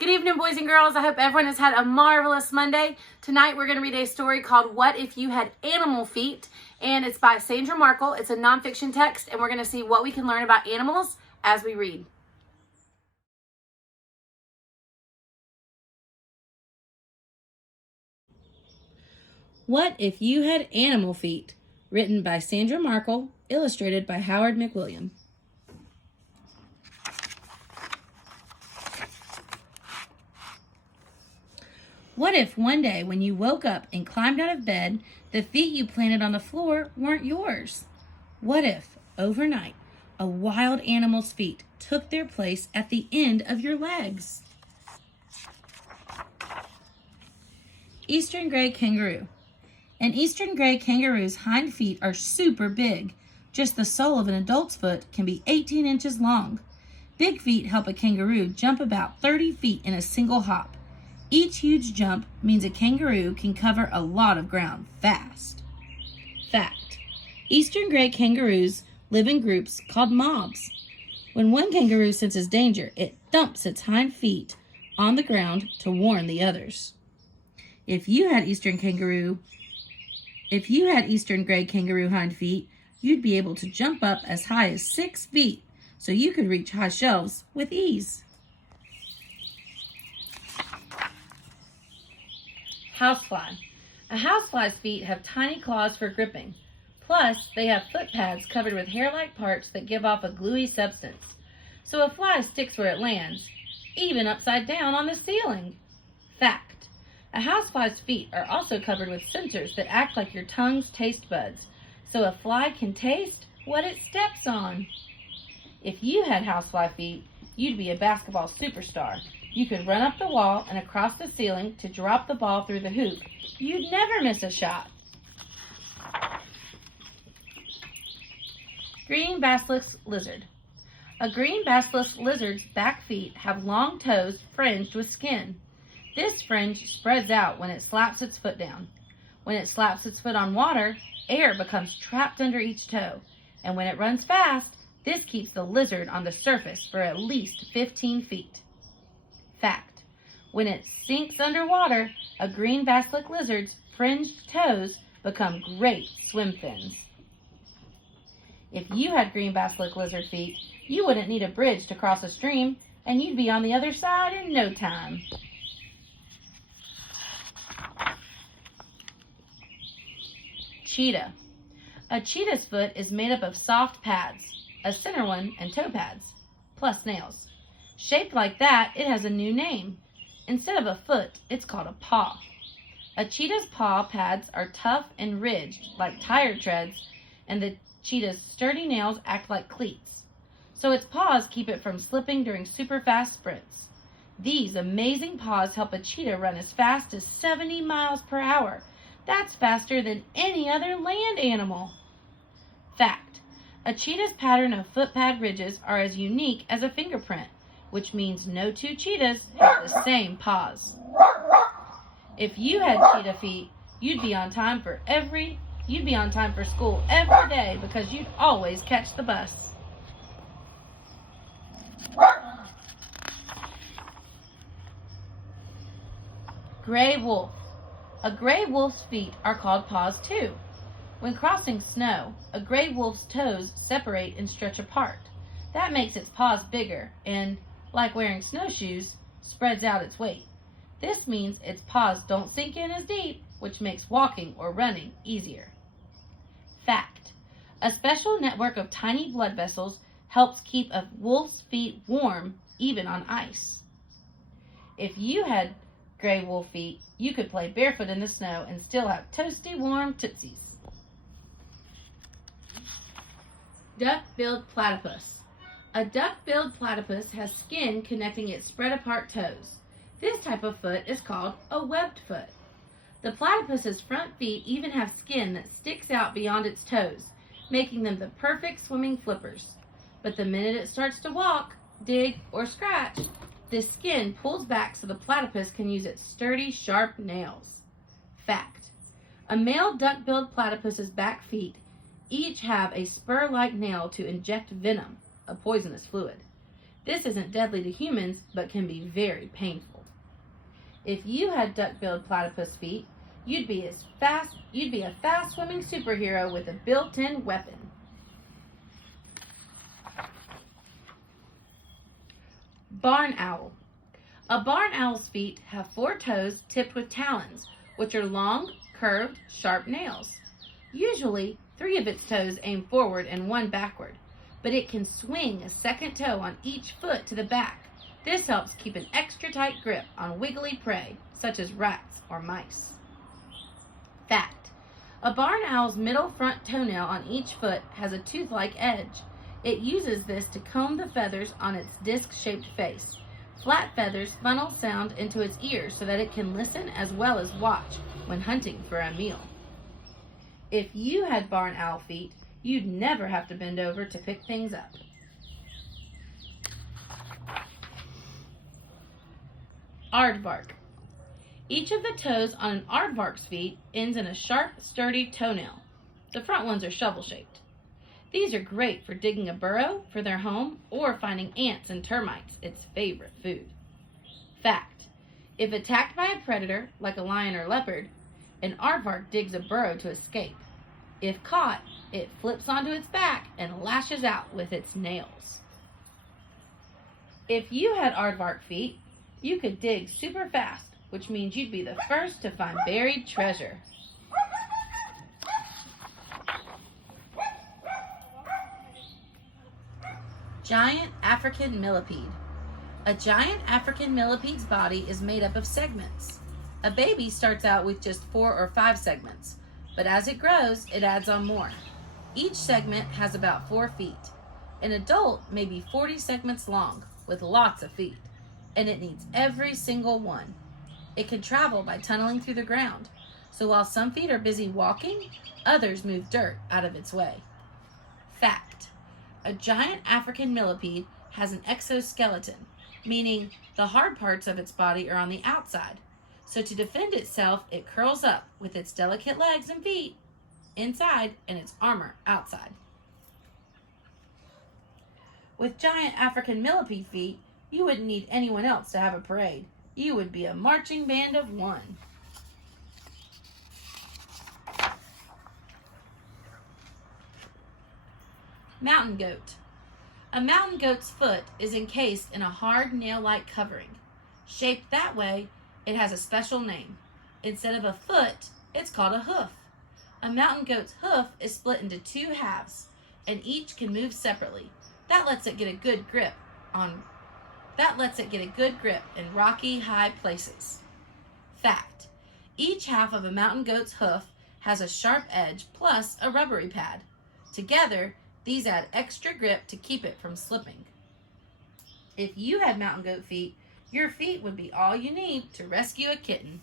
Good evening, boys and girls. I hope everyone has had a marvelous Monday. Tonight, we're going to read a story called What If You Had Animal Feet? And it's by Sandra Markle. It's a nonfiction text, and we're going to see what we can learn about animals as we read. What If You Had Animal Feet? Written by Sandra Markle, illustrated by Howard McWilliam. What if one day when you woke up and climbed out of bed, the feet you planted on the floor weren't yours? What if, overnight, a wild animal's feet took their place at the end of your legs? Eastern gray kangaroo. An eastern gray kangaroo's hind feet are super big. Just the sole of an adult's foot can be 18 inches long. Big feet help a kangaroo jump about 30 feet in a single hop. Each huge jump means a kangaroo can cover a lot of ground fast. Fact: Eastern gray kangaroos live in groups called mobs. When one kangaroo senses danger, it thumps its hind feet on the ground to warn the others. If you had eastern gray kangaroo hind feet, you'd be able to jump up as high as 6 feet, so you could reach high shelves with ease. Housefly. A housefly's feet have tiny claws for gripping. Plus, they have foot pads covered with hair-like parts that give off a gluey substance. So a fly sticks where it lands, even upside down on the ceiling. Fact: A housefly's feet are also covered with sensors that act like your tongue's taste buds, so a fly can taste what it steps on. If you had housefly feet, you'd be a basketball superstar. You could run up the wall and across the ceiling to drop the ball through the hoop. You'd never miss a shot. Green basilisk lizard. A green basilisk lizard's back feet have long toes fringed with skin. This fringe spreads out when it slaps its foot down. When it slaps its foot on water, air becomes trapped under each toe. And when it runs fast, this keeps the lizard on the surface for at least 15 feet. Fact: When it sinks underwater, a green basilisk lizard's fringed toes become great swim fins. If you had green basilisk lizard feet, you wouldn't need a bridge to cross a stream, and you'd be on the other side in no time. Cheetah. A cheetah's foot is made up of soft pads, a center one and toe pads, plus nails. Shaped like that, it has a new name. Instead of a foot, it's called a paw. A cheetah's paw pads are tough and ridged like tire treads, and the cheetah's sturdy nails act like cleats. So its paws keep it from slipping during super fast sprints. These amazing paws help a cheetah run as fast as 70 miles per hour. That's faster than any other land animal. Fact: A cheetah's pattern of foot pad ridges are as unique as a fingerprint, which means no two cheetahs have the same paws. If you had cheetah feet, you'd be on time for school every day because you'd always catch the bus. Gray wolf. A gray wolf's feet are called paws too. When crossing snow, a gray wolf's toes separate and stretch apart. That makes its paws bigger and, like wearing snowshoes, spreads out its weight. This means its paws don't sink in as deep, which makes walking or running easier. Fact: A special network of tiny blood vessels helps keep a wolf's feet warm even on ice. If you had gray wolf feet, you could play barefoot in the snow and still have toasty warm tootsies. Duck-billed platypus. A duck-billed platypus has skin connecting its spread-apart toes. This type of foot is called a webbed foot. The platypus's front feet even have skin that sticks out beyond its toes, making them the perfect swimming flippers. But the minute it starts to walk, dig, or scratch, this skin pulls back so the platypus can use its sturdy, sharp nails. Fact: A male duck-billed platypus's back feet each have a spur-like nail to inject venom, a poisonous fluid. This isn't deadly to humans, but can be very painful. If you had duck-billed platypus feet, you'd be a fast swimming superhero with a built-in weapon. Barn owl. A barn owl's feet have 4 toes tipped with talons, which are long, curved, sharp nails. Usually, 3 of its toes aim forward and 1 backward, but it can swing a second toe on each foot to the back. This helps keep an extra tight grip on wiggly prey, such as rats or mice. Fact: a barn owl's middle front toenail on each foot has a tooth-like edge. It uses this to comb the feathers on its disc-shaped face. Flat feathers funnel sound into its ears so that it can listen as well as watch when hunting for a meal. If you had barn owl feet, you'd never have to bend over to pick things up. Aardvark. Each of the toes on an aardvark's feet ends in a sharp, sturdy toenail. The front ones are shovel-shaped. These are great for digging a burrow for their home or finding ants and termites, its favorite food. Fact: if attacked by a predator, like a lion or leopard, an aardvark digs a burrow to escape. If caught, it flips onto its back and lashes out with its nails. If you had aardvark feet, you could dig super fast, which means you'd be the first to find buried treasure. Giant African millipede. A giant African millipede's body is made up of segments. A baby starts out with just 4 or 5 segments, but as it grows, it adds on more. Each segment has about 4 feet. An adult may be 40 segments long, with lots of feet, and it needs every single one. It can travel by tunneling through the ground, so while some feet are busy walking, others move dirt out of its way. Fact: a giant African millipede has an exoskeleton, meaning the hard parts of its body are on the outside. So to defend itself, it curls up with its delicate legs and feet inside and its armor outside. With giant African millipede feet, you wouldn't need anyone else to have a parade. You would be a marching band of one. Mountain goat. A mountain goat's foot is encased in a hard nail-like covering. Shaped that way, it has a special name. Instead of a foot, it's called a hoof. A mountain goat's hoof is split into 2 halves, and each can move separately. That lets it get a good grip in rocky, high places. Fact: each half of a mountain goat's hoof has a sharp edge plus a rubbery pad. Together, these add extra grip to keep it from slipping. If you had mountain goat feet, your feet would be all you need to rescue a kitten.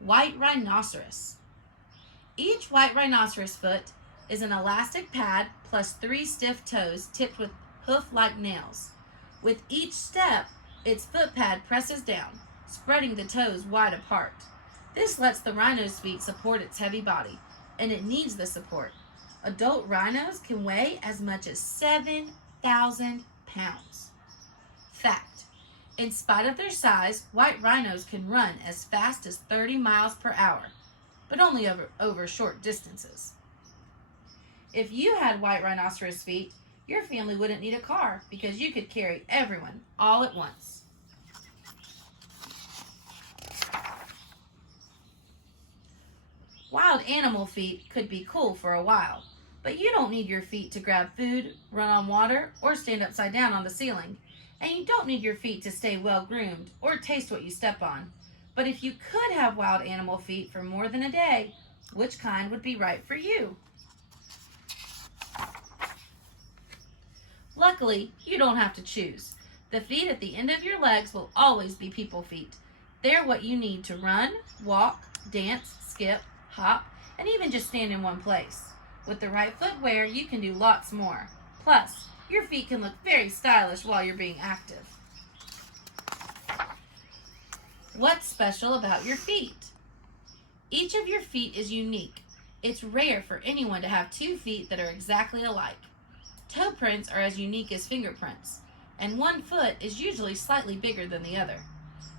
White rhinoceros. Each white rhinoceros foot is an elastic pad plus 3 stiff toes tipped with hoof-like nails. With each step, its foot pad presses down, spreading the toes wide apart. This lets the rhino's feet support its heavy body, and it needs the support. Adult rhinos can weigh as much as 7,000 pounds. Fact: in spite of their size, white rhinos can run as fast as 30 miles per hour, but only over short distances. If you had white rhinoceros feet, your family wouldn't need a car because you could carry everyone all at once. Wild animal feet could be cool for a while, but you don't need your feet to grab food, run on water, or stand upside down on the ceiling. And you don't need your feet to stay well groomed or taste what you step on. But if you could have wild animal feet for more than a day, which kind would be right for you? Luckily, you don't have to choose. The feet at the end of your legs will always be people feet. They're what you need to run, walk, dance, skip, hop, and even just stand in one place. With the right footwear, you can do lots more. Plus, your feet can look very stylish while you're being active. What's special about your feet? Each of your feet is unique, It's rare for anyone to have 2 feet that are exactly alike. Toe prints are as unique as fingerprints, and one foot is usually slightly bigger than the other.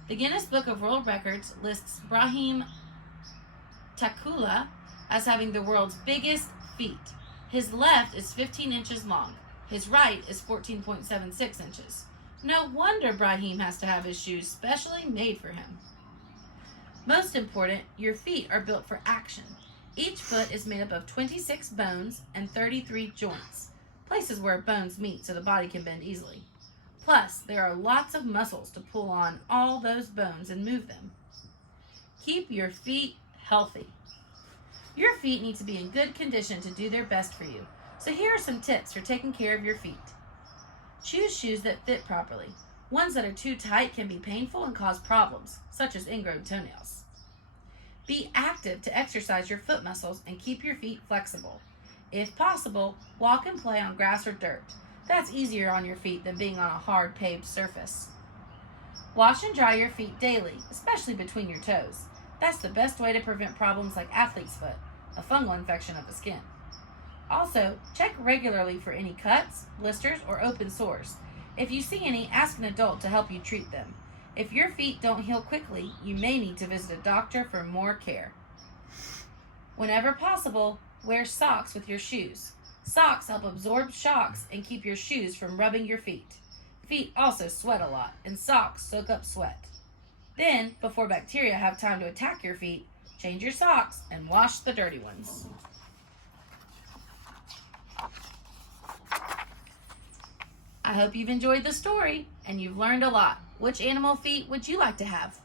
The Guinness Book of World Records lists Brahim Takula as having the world's biggest feet. His left is 15 inches long. His right is 14.76 inches. No wonder Brahim has to have his shoes specially made for him. Most important, your feet are built for action. Each foot is made up of 26 bones and 33 joints, places where bones meet so the body can bend easily. Plus, there are lots of muscles to pull on all those bones and move them. Keep your feet healthy. Your feet need to be in good condition to do their best for you, so here are some tips for taking care of your feet. Choose shoes that fit properly. Ones that are too tight can be painful and cause problems, such as ingrown toenails. Be active to exercise your foot muscles and keep your feet flexible. If possible, walk and play on grass or dirt. That's easier on your feet than being on a hard paved surface. Wash and dry your feet daily, especially between your toes. That's the best way to prevent problems like athlete's foot, a fungal infection of the skin. Also, check regularly for any cuts, blisters, or open sores. If you see any, ask an adult to help you treat them. If your feet don't heal quickly, you may need to visit a doctor for more care. Whenever possible, wear socks with your shoes. Socks help absorb shocks and keep your shoes from rubbing your feet. Feet also sweat a lot, and socks soak up sweat. Then, before bacteria have time to attack your feet, change your socks and wash the dirty ones. I hope you've enjoyed the story and you've learned a lot. Which animal feet would you like to have?